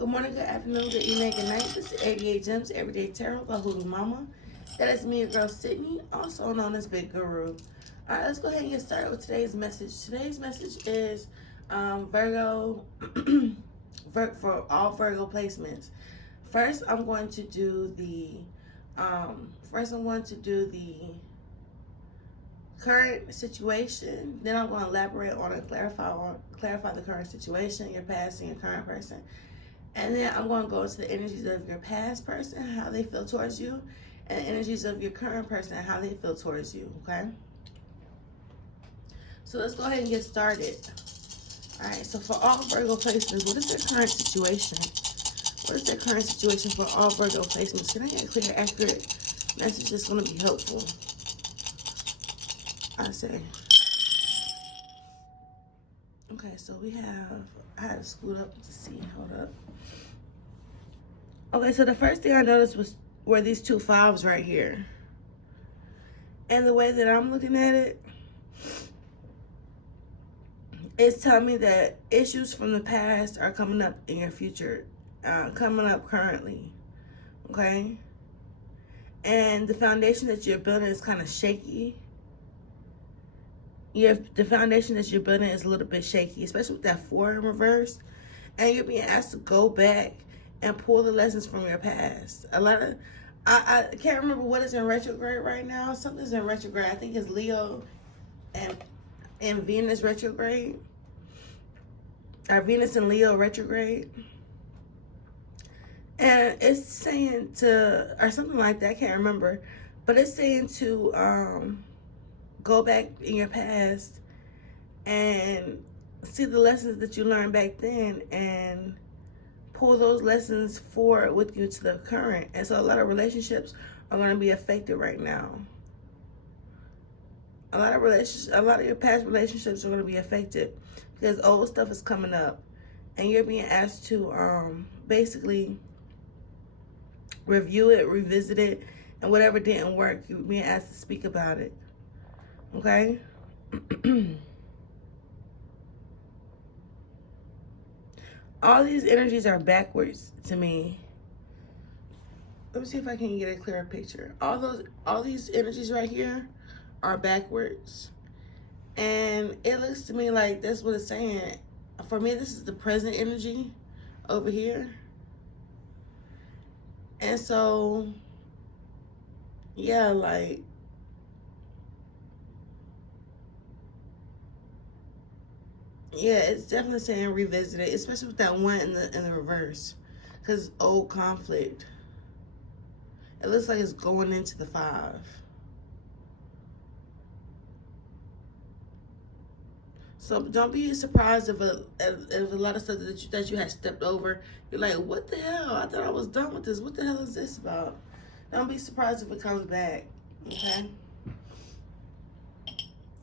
Good morning, good afternoon, good evening, good night. This is 88 Gems Everyday Tarot by Hoodoo Mama. That is me, your girl Sydney, also known as Big Guru. Alright, let's go ahead and get started with today's message. Today's message is Virgo, for all Virgo placements. First, I'm going to do the current situation. Then I'm going to elaborate on it, clarify the current situation, your past and your current person. And then I'm going to go into the energies of your past person, how they feel towards you, and the energies of your current person, how they feel towards you, okay? So let's go ahead and get started. All right, so for all Virgo placements, what is their current situation? What is their current situation for all Virgo placements? Can I get a clear, accurate message that's going to be helpful? I say. Okay, so I had to scoot up to see. Hold up. Okay, so the first thing I noticed were these two fives right here. And the way that I'm looking at it, it's telling me that issues from the past are coming up in your future, coming up currently, okay? And the foundation that you're building is kind of shaky. The foundation that you're building is a little bit shaky, especially with that 4 in reverse. And you're being asked to go back and pull the lessons from your past. I can't remember what is in retrograde right now. Something's in retrograde. I think it's Leo and Venus retrograde. Or Venus and Leo retrograde. And it's saying or something like that, I can't remember. But it's saying to go back in your past and see the lessons that you learned back then and pull those lessons forward with you to the current. And so a lot of relationships are going to be affected right now. A lot of your past relationships are going to be affected because old stuff is coming up, and you're being asked to basically review it, revisit it, and whatever didn't work, you're being asked to speak about it. Okay? All these energies are backwards to me. Let me see if I can get a clearer picture. All these energies right here are backwards. And it looks to me like that's what it's saying. For me, this is the present energy over here. And so, yeah, like, yeah, it's definitely saying revisit it, especially with that 1 in the reverse, because old conflict. It looks like it's going into the 5. So don't be surprised if a lot of stuff that you had stepped over, you're like, what the hell? I thought I was done with this. What the hell is this about? Don't be surprised if it comes back, okay?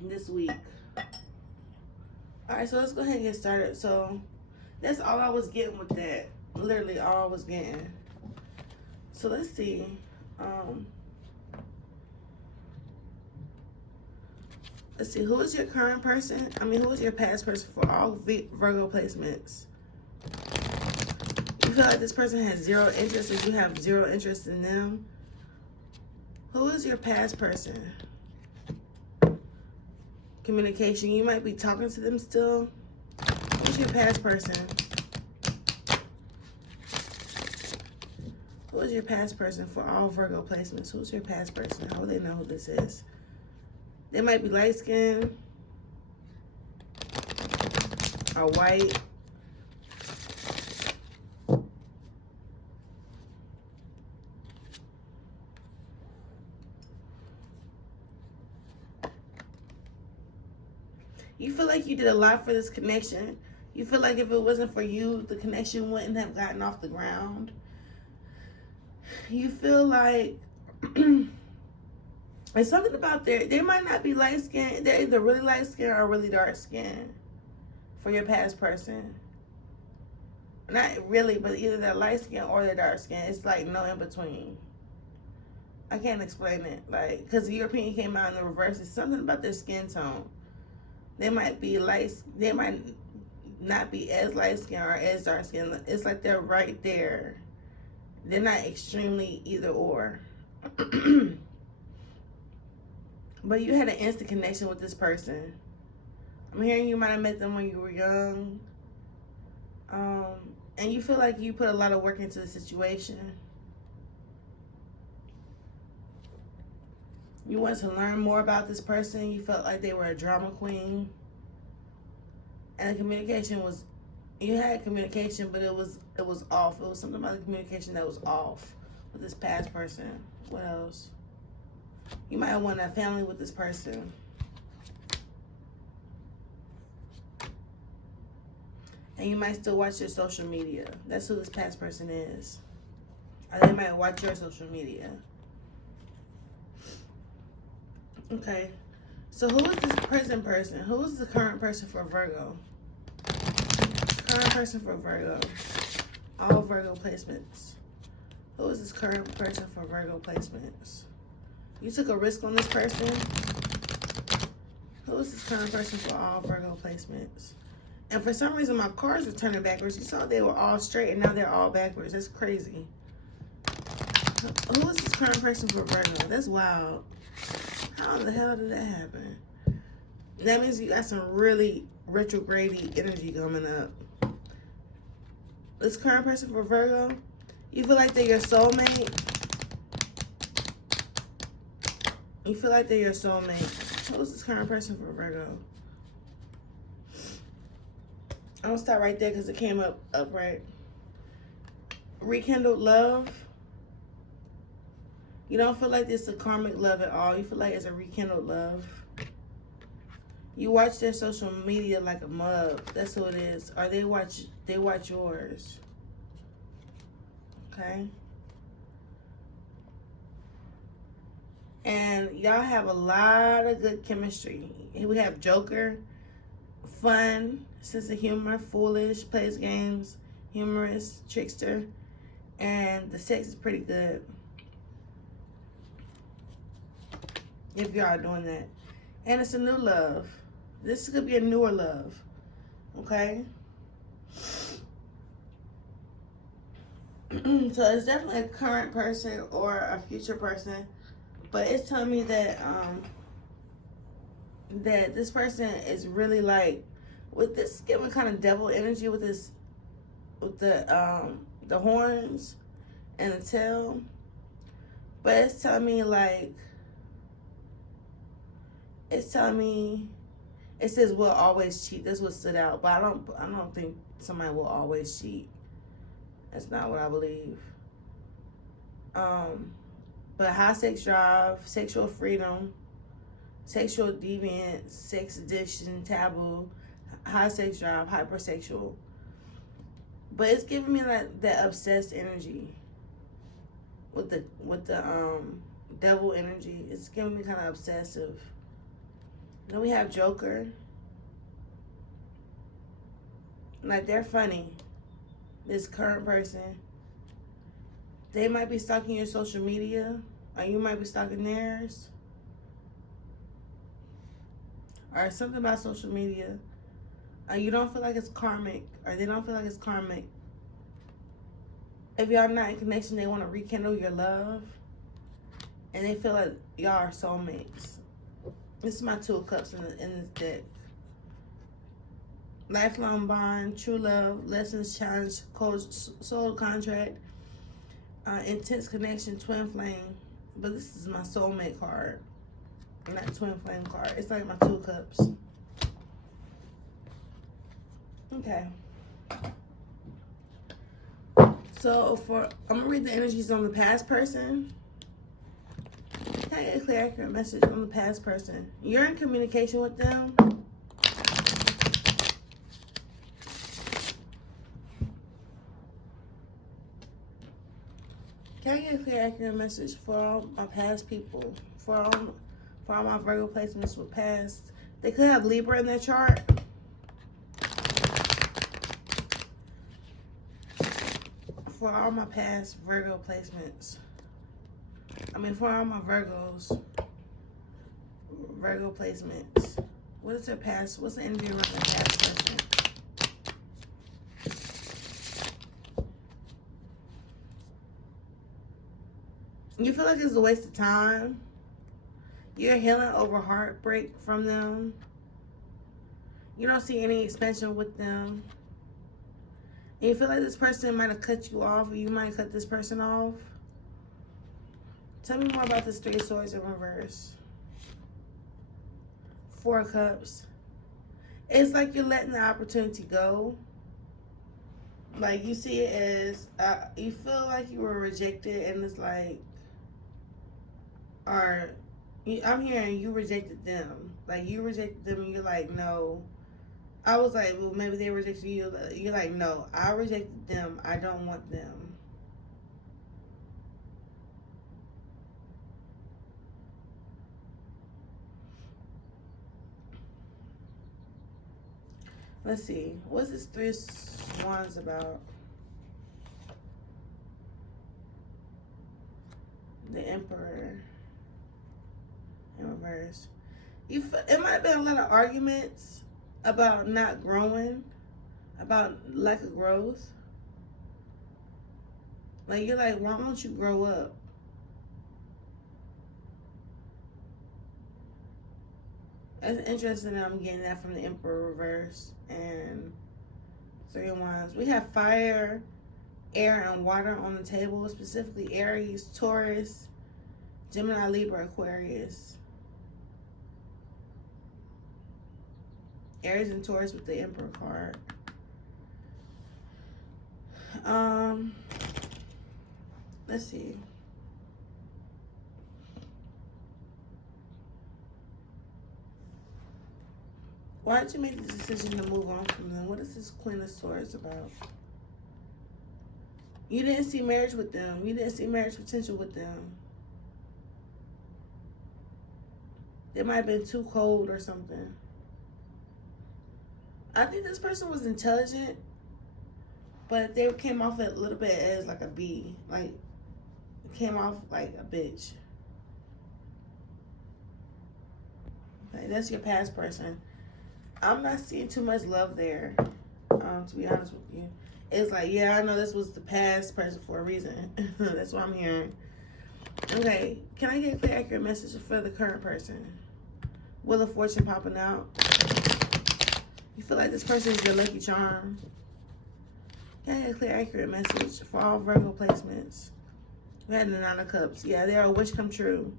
This week. All right, so let's go ahead and get started. So that's all I was getting with that. Literally all I was getting. So let's see. Let's see, who is your current person? Who is your past person for all Virgo placements? You feel like this person has zero interest or you have zero interest in them? Who is your past person? Communication. You might be talking to them still. Who's your past person? Who is your past person for all Virgo placements? Who's your past person? How will they know who this is? They might be light-skinned or white. You feel like you did a lot for this connection. You feel like if it wasn't for you, the connection wouldn't have gotten off the ground. You feel like it's something about they might not be light skinned. They're either really light skinned or really dark skinned for your past person. Not really, but either they're light skinned or they're dark skinned. It's like no in between. I can't explain it. Like, because the European came out in the reverse. It's something about their skin tone. They might be light. not be as light skin or as dark skin. It's like they're right there. They're not extremely either or. But you had an instant connection with this person. I'm hearing you might have met them when you were young. And you feel like you put a lot of work into the situation. You want to learn more about this person. You felt like they were a drama queen. And the communication was, you had communication, but it was off. It was something about the communication that was off with this past person. What else? You might want a family with this person. And you might still watch their social media. That's who this past person is. Or they might watch your social media. Okay, so who is this present person? Who is the current person for Virgo? Current person for Virgo. All Virgo placements. Who is this current person for Virgo placements? You took a risk on this person. Who is this current person for all Virgo placements? And for some reason, my cards are turning backwards. You saw they were all straight, and now they're all backwards. That's crazy. Who is this current person for Virgo? That's wild. How the hell did that happen? That means you got some really retrograde energy coming up. This current person for Virgo, you feel like they're your soulmate. You feel like they're your soulmate. Who's this current person for Virgo? I'm gonna start right there because it came up right. Rekindled love. You don't feel like it's a karmic love at all. You feel like it's a rekindled love. You watch their social media like a mug. That's who it is. Or they watch yours. Okay? And y'all have a lot of good chemistry. We have Joker, fun, sense of humor, foolish, plays games, humorous, trickster, and the sex is pretty good. If y'all are doing that. And it's a new love. This could be a newer love. Okay? So it's definitely a current person or a future person. But it's telling me that that this person is really like, with this giving kind of devil energy with this, with the horns and the tail. But it's telling me like, it's telling me, it says we'll always cheat. That's what stood out. But I don't think somebody will always cheat. That's not what I believe. But high sex drive, sexual freedom, sexual deviance, sex addiction, taboo, high sex drive, hypersexual. But it's giving me like that obsessed energy with the devil energy. It's giving me kind of obsessive. Then we have Joker. Like, they're funny. This current person. They might be stalking your social media. Or you might be stalking theirs. Or something about social media. Or you don't feel like it's karmic. Or they don't feel like it's karmic. If y'all not in connection, they want to rekindle your love. And they feel like y'all are soulmates. This is my Two of Cups in this deck. Lifelong bond, true love, lessons, challenge, soul contract, intense connection, twin flame. But this is my soulmate card, not twin flame card. It's like my Two of Cups. Okay. So I'm gonna read the energies on the past person. Can I get a clear, accurate message on the past person? You're in communication with them. Can I get a clear, accurate message for all my past people? For all my Virgo placements with past. They could have Libra in their chart. For all my past Virgo placements. For all my Virgo placements. What is their past? What's the energy around their past person? You feel like it's a waste of time. You're healing over heartbreak from them. You don't see any expansion with them. And you feel like this person might have cut you off, or you might cut this person off. Tell me more about this Three of Swords in reverse. Four of Cups. It's like you're letting the opportunity go. Like, you see it as, you feel like you were rejected, and it's like, or I'm hearing you rejected them. Like, you rejected them, and you're like, no. I was like, well, maybe they rejected you. You're like, no, I rejected them. I don't want them. Let's see. What's this Three of Wands about? The Emperor in reverse. It might have been a lot of arguments about not growing, about lack of growth. Like, you're like, why don't you grow up? It's interesting that I'm getting that from the Emperor reverse and Three of Wands. We have fire, air, and water on the table, specifically Aries, Taurus, Gemini, Libra, Aquarius. Aries and Taurus with the Emperor card. Let's see. Why did you make the decision to move on from them? What is this Queen of Swords about? You didn't see marriage with them. You didn't see marriage potential with them. They might have been too cold or something. I think this person was intelligent, but they came off a little bit as like a B. Like, came off like a bitch. Okay, that's your past person. I'm not seeing too much love there, to be honest with you. It's like, yeah, I know this was the past person for a reason. That's what I'm hearing. Okay, can I get a clear, accurate message for the current person? Wheel of Fortune popping out. You feel like this person is your lucky charm. Can I get a clear, accurate message for all Virgo placements? We had the Nine of Cups. Yeah, they're a wish come true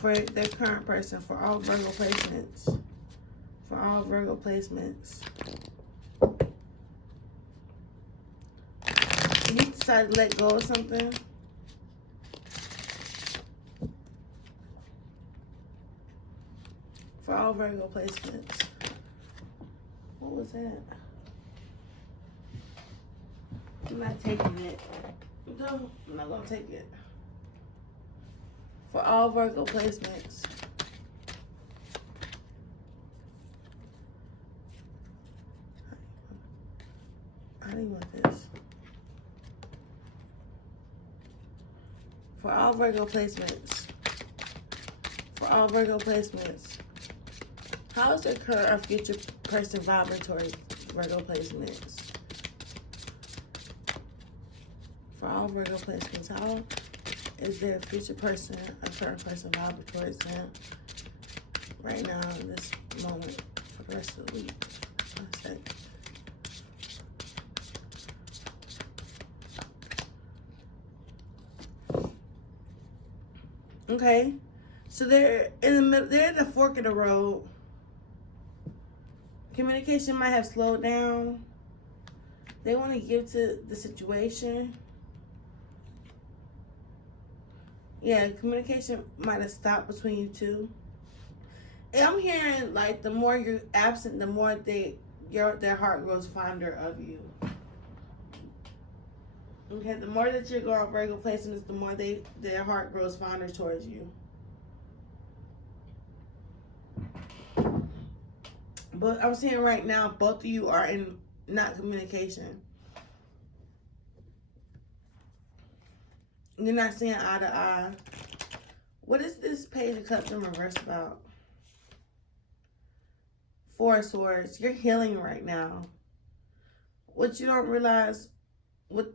for their current person, for all Virgo placements. For all Virgo placements. You decided to let go of something. For all Virgo placements. What was that? I'm not taking it. No, I'm not gonna take it. For all Virgo placements. I don't want this. For all Virgo placements. For all Virgo placements. How is their current or future person vibing towards Virgo placements? For all Virgo placements, how is their future person or current person vibing towards them right now in this moment for the rest of the week? One sec. Okay, so they're in the middle. They're at the fork of the road. Communication might have slowed down. They want to give to the situation. Yeah, communication might have stopped between you two. And I'm hearing like the more you're absent, the more their heart grows fonder of you. Okay, the more that you're going Virgo placements, the more their heart grows fonder towards you. But I'm seeing right now, both of you are in not communication. You're not seeing eye to eye. What is this Page of Cups in reverse about? Four of Swords. You're healing right now. What you don't realize with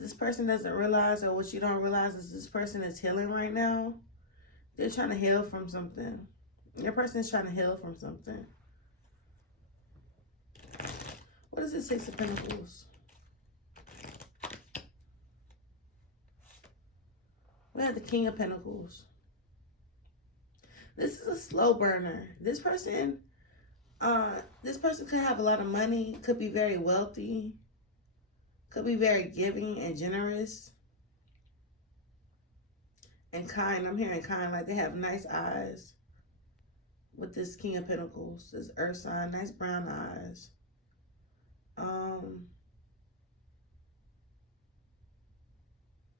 this person doesn't realize, or what you don't realize, is this person is healing right now. They're trying to heal from something. Your person is trying to heal from something. What is the Six of Pentacles? We have the King of Pentacles. This is a slow burner. This person could have a lot of money, could be very wealthy, could be very giving and generous and kind. I'm hearing kind, like they have nice eyes with this King of Pentacles, this earth sign, nice brown eyes. I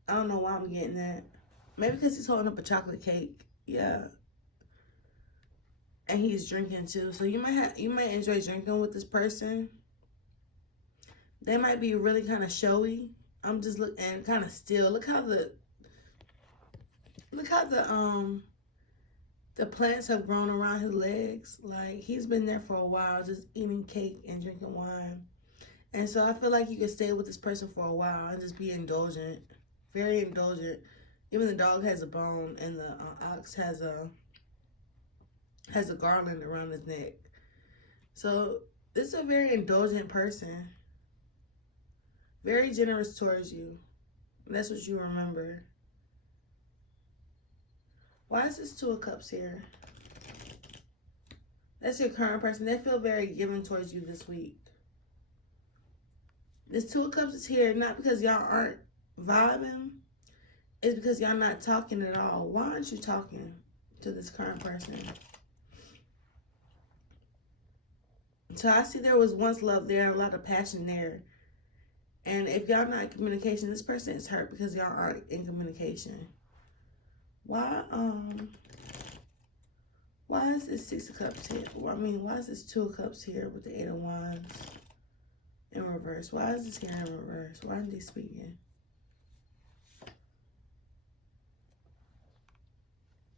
don't know why I'm getting that. Maybe because he's holding up a chocolate cake. Yeah. And he's drinking too. So you might enjoy drinking with this person. They might be really kind of showy. I'm just looking, and kind of still. Look how the plants have grown around his legs. Like, he's been there for a while, just eating cake and drinking wine. And so I feel like you could stay with this person for a while and just be indulgent. Very indulgent. Even the dog has a bone, and the ox has a garland around his neck. So this is a very indulgent person. Very generous towards you. And that's what you remember. Why is this Two of Cups here? That's your current person. They feel very giving towards you this week. This Two of Cups is here not because y'all aren't vibing. It's because y'all not talking at all. Why aren't you talking to this current person? So I see there was once love there, a lot of passion there. And if y'all not in communication, this person is hurt because y'all aren't in communication. Why is this Six of Cups here? Well, I mean, why is this Two of Cups here with the Eight of Wands in reverse? Why is this here in reverse? Why aren't they speaking?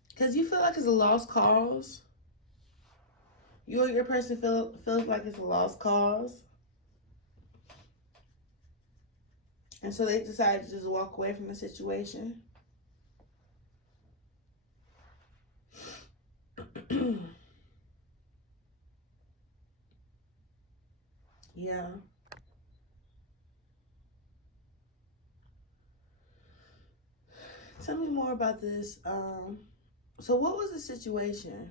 Because you feel like it's a lost cause. You or your person feels like it's a lost cause. And so they decided to just walk away from the situation. Yeah. Tell me more about this. So what was the situation?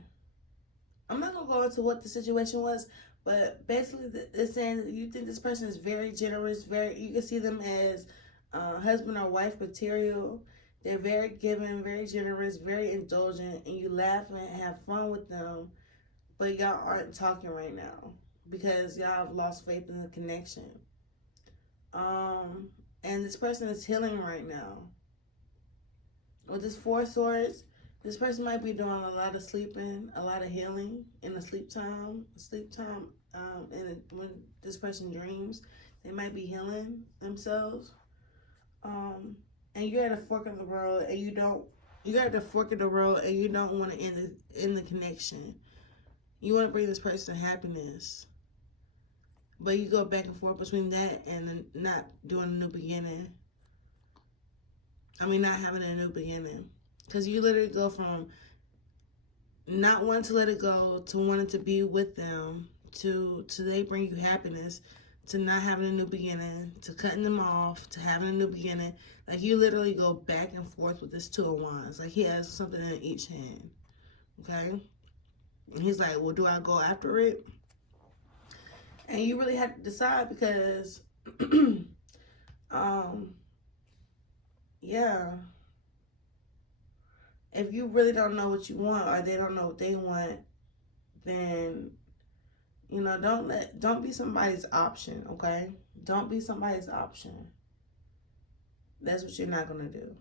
I'm not going to go into what the situation was, but basically it's saying that you think this person is very generous, you can see them as husband or wife material. They're very giving, very generous, very indulgent, and you laugh and have fun with them, but y'all aren't talking right now because y'all have lost faith in the connection. And this person is healing right now. With this Four of Swords, this person might be doing a lot of sleeping, a lot of healing in the sleep time. And when this person dreams, they might be healing themselves. And you're at a fork of the road, and you don't want to end the connection. You want to bring this person happiness, but you go back and forth between that and not doing a new beginning. I mean, not having a new beginning. Because you literally go from not wanting to let it go to wanting to be with them to they bring you happiness, to not having a new beginning, to cutting them off, to having a new beginning. Like, you literally go back and forth with this Two of Wands. Like, he has something in each hand. Okay? And he's like, well, do I go after it? And you really have to decide because, yeah. If you really don't know what you want, or they don't know what they want, then, you know, don't be somebody's option, okay? Don't be somebody's option. That's what you're not going to do.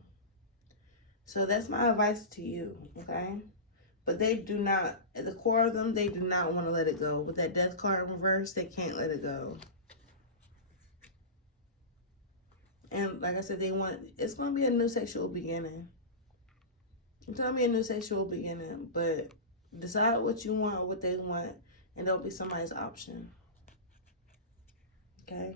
So that's my advice to you, okay? But they do not, at the core of them, they do not want to let it go. With that Death card in reverse, they can't let it go. And like I said, it's going to be a new sexual beginning. It's going to be a new sexual beginning, but decide what you want or what they want, and don't be somebody's option. Okay?